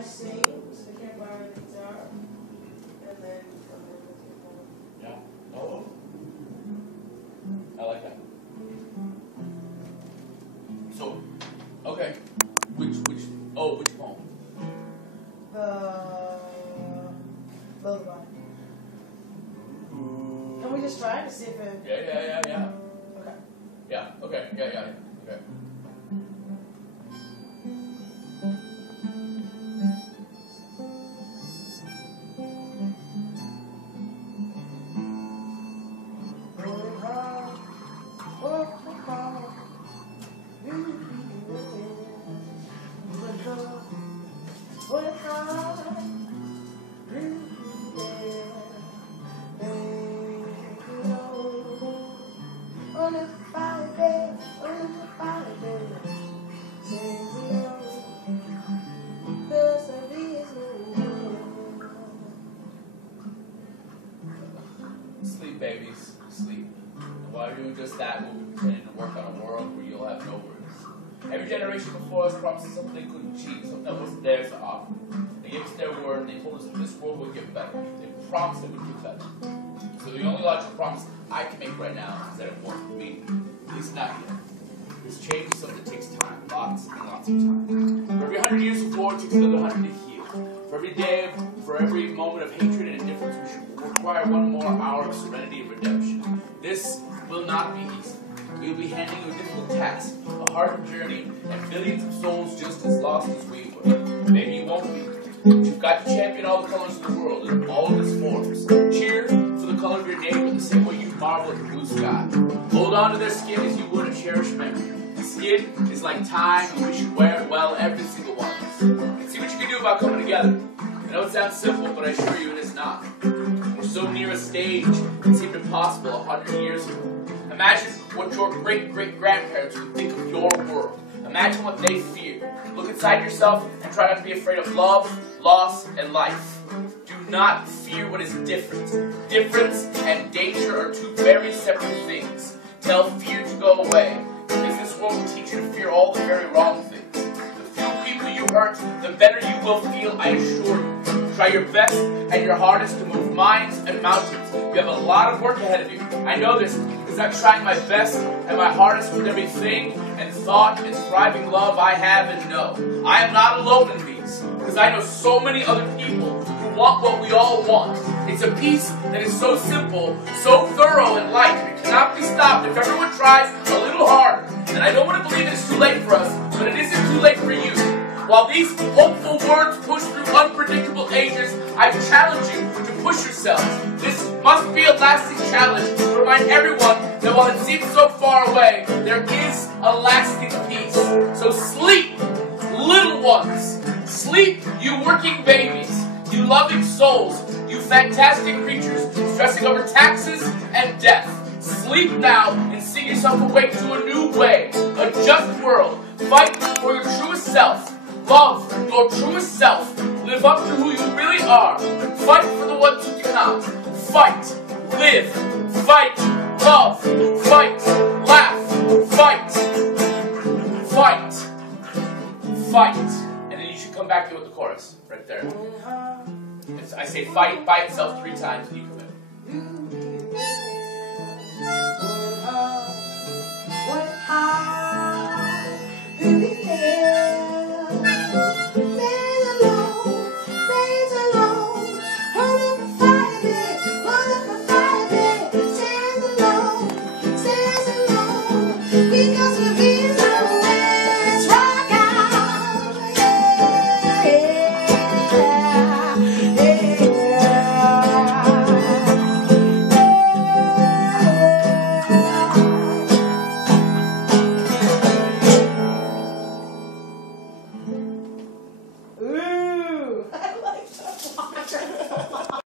I sing, so I can't borrow the guitar. And then Yeah. Oh. I like that. So, okay. Which poem? the lullaby. Can we just try to see if it? Yeah. Okay. Yeah. Okay. Yeah. Okay. Sleep, babies, sleep. And while you're doing just that, we'll be pretending to work on a world where you'll have no worries. Every generation before us promised something they couldn't achieve, something that wasn't theirs to offer. They gave us their word, and they told us that this world would get better. They promised it would get better. So the only logical promise I can make right now is that it won't be. At least not yet. This change is something that takes time, lots and lots of time. For every 100 years of war, it takes another 100 to heal. For every moment of hatred and indifference, we should require one more hour of serenity and redemption. This will not be easy. We will be handing you a difficult task, a hard journey, and millions of souls just as lost as we were. Maybe you won't be. But you've got to champion all the colors of the world in all of its forms. Cheer for the color of your neighbor the same way you marvel at the blue sky. Hold on to their skin as you would a cherished memory. Skin is like time, and we should wear it well, every single one of us. And see what you can do about coming together. I know it sounds simple, but I assure you it is not. We're so near a stage it seemed impossible 100 years ago. Imagine what your great-great-grandparents would think of your world. Imagine what they feared. Look inside yourself and try not to be afraid of love, loss, and life. Do not fear what is different. Difference and danger are two very separate things. Tell fear to go away, because this world will teach you to fear all the very wrong things. The fewer people you hurt, the better you will feel, I assure you. Try your best and your hardest to move minds and mountains. You have a lot of work ahead of you. I know this because I'm trying my best and my hardest with everything and thought and thriving love I have and know. I am not alone in these, because I know so many other people who want what we all want. It's a peace that is so simple, so thorough and light, and it cannot be stopped if everyone tries a little harder. And I don't want to believe it's too late for us, but it isn't too late for you. While these hopeful words push through unpredictable ages, I challenge you to push yourselves. This must be a lasting challenge to remind everyone that while it seems so far away, there is a lasting peace. So sleep, little ones. Sleep, you working babies. You loving souls. You fantastic creatures stressing over taxes and death. Sleep now and sing yourself awake to a new way. A just world. Fight for your truest self. Love your truest self. Live up to who you really are. Fight for the ones who cannot. Fight. Live. Fight. Love. Fight. Laugh. Fight. Fight. Fight. And then you should come back here with the chorus. Right there. I say fight by itself 3 times and you come